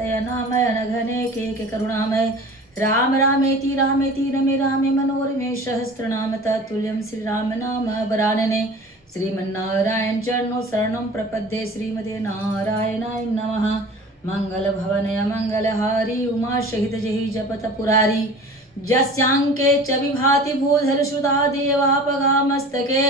अनंतय नामय अनघने के करुणामय राम रामेति रामेति रमे रामे मनोरमे सहस्रनाम तत्तुल्यं श्री राम नाम वरानने श्रीमन्नारायण चरणो शरणं प्रपद्ये श्रीमते नारायणाय नमः मंगल भवनय मंगलहारी उमा शहित जहि जपत पुरारी जस्यांके च विभाति भूधर सुधा देवापगा मस्तके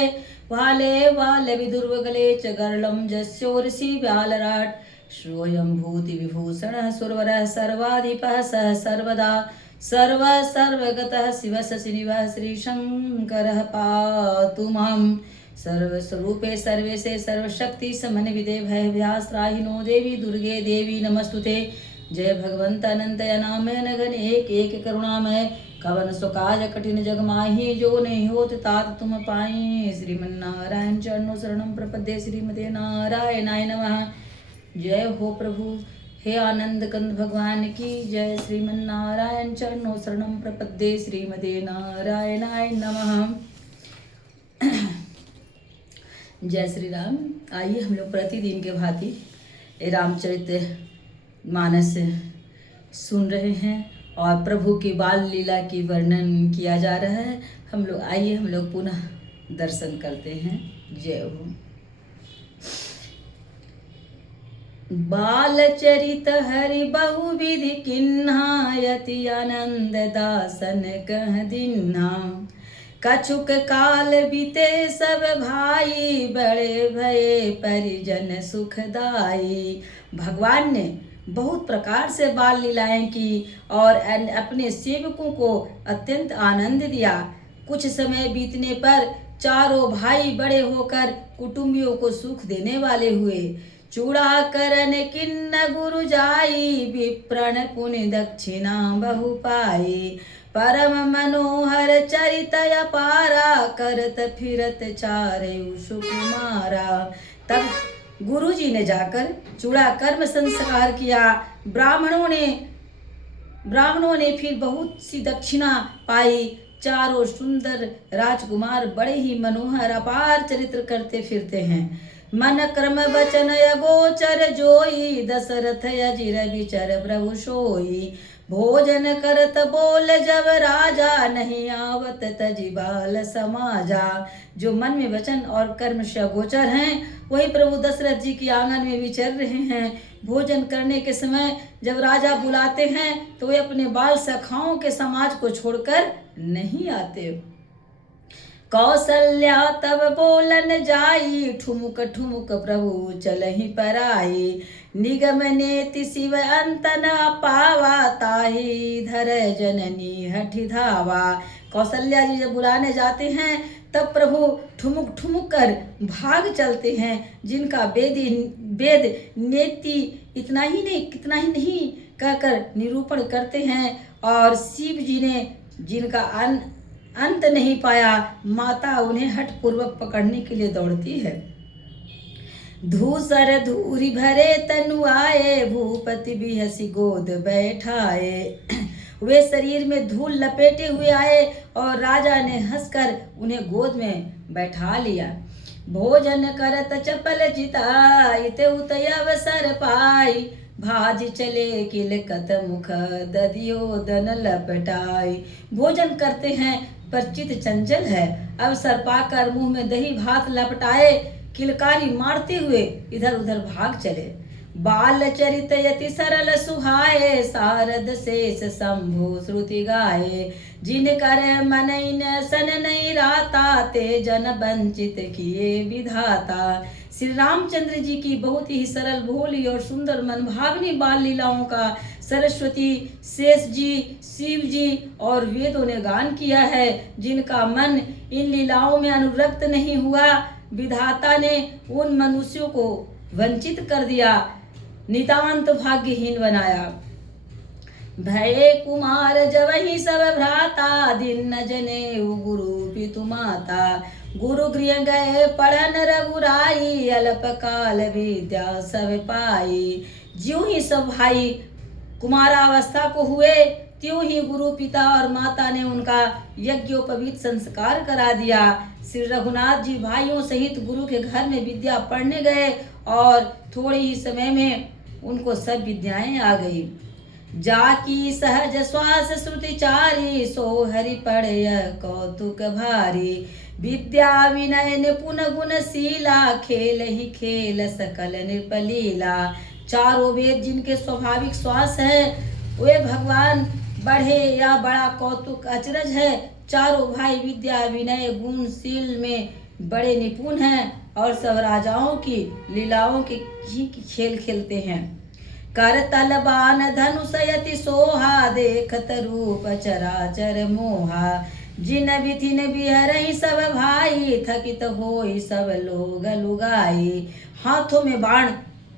वाले वाले विदुर्वगले च गर्लं जस्योर्षि व्यालराट श्रोयं भूति विभूषणः सुरवरः सर्वाधिपः सः सर्वदा सर्व सर्वगतः शिवः श्रीनिवासः श्रीशङ्करः पातु मां सर्वस्वरूपे सर्वेशे सर्वशक्ति समन्विते भयभ्यास्त्राहिनो देवी दुर्गे देवी नमस्तुते जय भगवंत अनंतय नामय नघन एक करुणामय कवन सुकाज कठिन जग माही जो नहीं होत तात तुम पाई श्रीमन्नारायण चरणों शरणं प्रपद्ये श्रीमते नारायणाय नमः। जय हो प्रभु हे आनंद कंद भगवान की जय। श्रीमन्नारायण चरणों शरणं प्रपद्ये श्रीमते नारायणाय नमः। जय श्री राम। आइए हम लोग प्रतिदिन के भांति रामचरित मानस सुन रहे हैं और प्रभु की बाल लीला की वर्णन किया जा रहा है। हम लोग आइए हम लोग पुनः दर्शन करते हैं। जय हो। बाल चरित हरि बहुविधि किन्हायति आनंद दासन कह दिन्हा कछुक काल बीते सब भाई बड़े भये परिजन सुखदाई। भगवान ने बहुत प्रकार से बाल लीलाएं की और अपने सेवकों को अत्यंत आनंद दिया। कुछ समय बीतने पर चारों भाई बड़े होकर कुटुंबियों को सुख देने वाले हुए। चूड़ा करन किन्न गुरु जाई विप्रण पुनि दक्षिणा बहु पाई। परम मनोहर चरित अपारा करत फिरत चारेउ सुकुमारा। तब गुरुजी ने जाकर चूड़ा कर्म संस्कार किया। ब्राह्मणों ने फिर बहुत सी दक्षिणा पाई। चारों सुंदर राजकुमार बड़े ही मनोहर अपार चरित्र करते फिरते हैं। मन क्रम वचन अगोचर जोई दशरथ अजिर विचर प्रभु सोई। भोजन करत बोल जब राजा नहीं आवत तजि बाल समाजा। जो मन में वचन और कर्म से अगोचर हैं वही प्रभु दशरथ जी की आंगन में विचर रहे हैं। भोजन करने के समय जब राजा बुलाते हैं तो वे अपने बाल सखाओं के समाज को छोड़कर नहीं आते। कौशल्या तब बोलन जाई ठुमुक ठुमुक प्रभु चलहि पराई। निगम नेति शिव अंतन पावा ताहि धर जननी हठि धावा। कौशल्या जी जब बुलाने जाते हैं तब प्रभु ठुमुक ठुमुक कर भाग चलते हैं। जिनका वेद नेति इतना ही नहीं कहकर निरूपण करते हैं और शिव जी ने जिनका अंत नहीं पाया माता उन्हें हठ पूर्वक पकड़ने के लिए दौड़ती है। धूसर धूरी भरे तनु आए भूपति भी हसी गोद बैठाए। वे शरीर में धूल लपेटे हुए आए और राजा ने हंसकर उन्हें गोद में बैठा लिया। भोजन करत चपल चिताई उतय अवसर पाई। भाज चले किलकत मुख ददियोदन लपटाई। भोजन करते हैं पर चित चंचल है। अवसर पाकर मुंह में दही भात लपटाए किलकारी मारते हुए इधर उधर भाग चले। बाल चरित यति सरल सुहाए सारद शेष शंभु श्रुति गाए। जिन कर मन सन नहीं राता ते जन वंचित किए विधाता। श्री रामचंद्र जी की बहुत ही सरल भोली और सुंदर मनभावनी बाल लीलाओं का सरस्वती शेष जी शिव जी और वेदों ने गान किया है। जिनका मन इन लीलाओं में अनुरक्त नहीं हुआ विधाता ने उन मनुष्यों को वंचित कर दिया नितांत भाग्यहीन बनाया। भय कुमार जवहि सब भ्राता दिन न जने गुरु पितु माता। गुरु गृह गए पढ़न रघुराई अल्प काल विद्या सब पाई। ज्यों ही सब भाई कुमारावस्था को हुए त्यों ही गुरु पिता और माता ने उनका यज्ञोपवीत संस्कार करा दिया। श्री रघुनाथ जी भाइयों सहित गुरु के घर में विद्या पढ़ने गए और थोड़े ही समय में उनको सब विद्याएं आ गई। जाकी सहज श्वास श्रुति चारी, सो हरि पढ़य कौतुक भारी। विद्या विनय निपुण गुणशीला, खेल ही खेल सकल नृपलीला। चारों वेद जिनके स्वाभाविक श्वास है, वे भगवान बढ़े या बड़ा कौतुक अचरज है। चारों भाई विद्या विनय गुणशील में बड़े निपुण हैं और सब राजाओं की लीलाओं के ही खेल खेलते हैं। कर तलबान धनुष यति सोहा, देखत रूप चराचर मोहा। जिन विधिन बिहरहि सब भाई, थकित होई सब लोग लुगाई। हाथों में बाण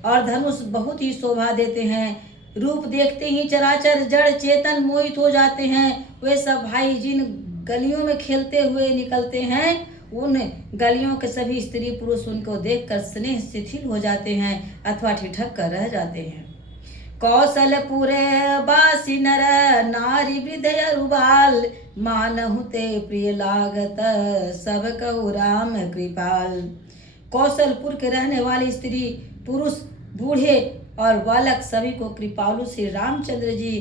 और धनुष बहुत ही शोभा देते हैं। रूप देखते ही चराचर जड़ चेतन मोहित हो जाते हैं। वे सब भाई जिन गलियों में खेलते हुए निकलते हैं, उन गलियों के सभी स्त्री पुरुष उनको देखकर स्नेह शिथिल हो जाते हैं अथवा ठिठक कर रह जाते हैं। कौशलपुरे बासी नर नारी वृद्ध अरुबाल, मानहु ते प्रिय लागत सब कहु राम कृपाल। कौशलपुर के रहने वाली स्त्री पुरुष बूढ़े और बालक सभी को कृपालु श्री रामचंद्र जी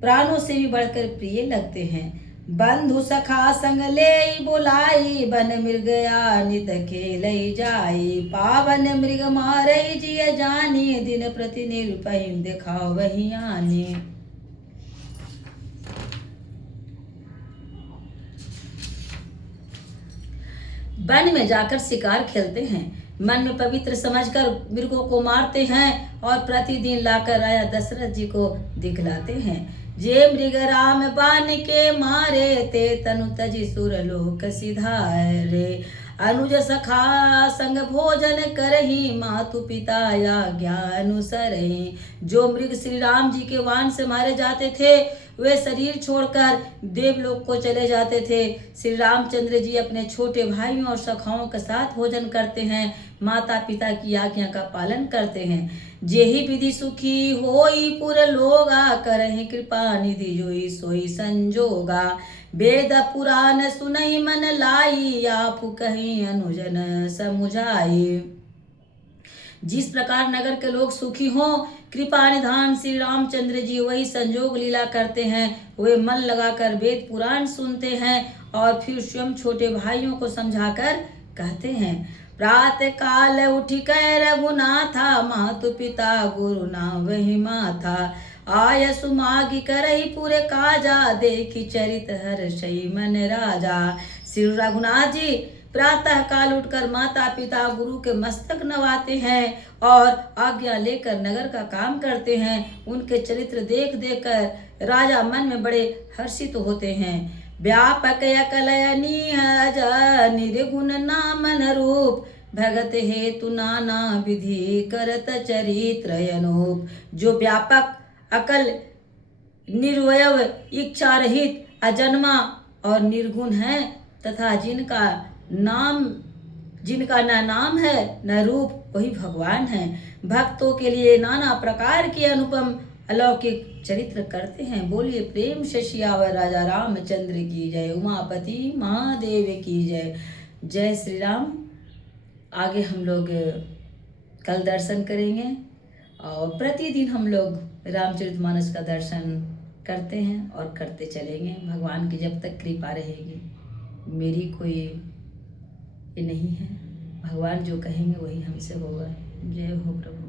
प्राणों से भी बढ़कर प्रिय लगते हैं। बंधु सखा संग ले बोलाई, बन मृगया नित खेलई जाई। पावन मृग मारई जिय जानी, दिन प्रति निरपहि दिखाओ वही आनी। वन में जाकर शिकार खेलते हैं, मन में पवित्र समझकर मृगों को मारते हैं और प्रतिदिन लाकर राजा दशरथ जी को दिखलाते हैं। जे मृग राम बान के मारे, ते तनु तजी सुरलोक सिधारे। अनुज सखा संग भोजन करही, मातु पिता आज्ञा अनुसरहि। जो मृग श्री राम जी के वाण से मारे जाते थे, वे शरीर छोड़कर देवलोक को चले जाते थे। श्री रामचंद्र जी अपने छोटे भाइयों और सखाओं के साथ भोजन करते हैं, माता पिता की आज्ञा का पालन करते हैं। जेहि विधि सुखी होई पुर लोगा, करहि कृपा निधि जोई सोई संजोगा। वेद पुराण सुनहि मन लाई, आपु कहीं अनुजन समुझाई। जिस प्रकार नगर के लोग सुखी हों, कृपा निधान श्री रामचंद्र जी वही संजोग लीला करते हैं। वे मन लगाकर वेद पुराण सुनते हैं और फिर स्वयं छोटे भाइयों को समझाकर कहते हैं। प्रातः काल उठी कै रघुनाथा, मातु पिता गुरु ना वही माथा। आय सुमागी करही पूरे काजा, देखी चरित हर्षई मन राजा। श्री रघुनाथ जी प्रातः काल उठकर माता पिता गुरु के मस्तक नवाते हैं और आज्ञा लेकर नगर का काम करते हैं। उनके चरित्र देख देख कर राजा मन में बड़े हर्षित होते हैं। व्यापक अकलयनीय निर्गुण नामन रूप, भगत हेतु नाना विधि करत चरित्र अनूप। जो व्यापक अकल निर्वयव इच्छा रहित अजन्मा और निर्गुण है तथा जिनका न नाम है न रूप, वही भगवान है। भक्तों के लिए नाना प्रकार के अनुपम अलौकिक चरित्र करते हैं। बोलिए प्रेम से सियावर राजा रामचंद्र की जय, उमापति महादेव की जय। जय श्री राम। आगे हम लोग कल दर्शन करेंगे और प्रतिदिन हम लोग रामचरितमानस का दर्शन करते हैं और करते चलेंगे। भगवान की जब तक कृपा रहेगी, मेरी कोई ये नहीं है, भगवान जो कहेंगे वही हमसे होगा। जय हो प्रभु।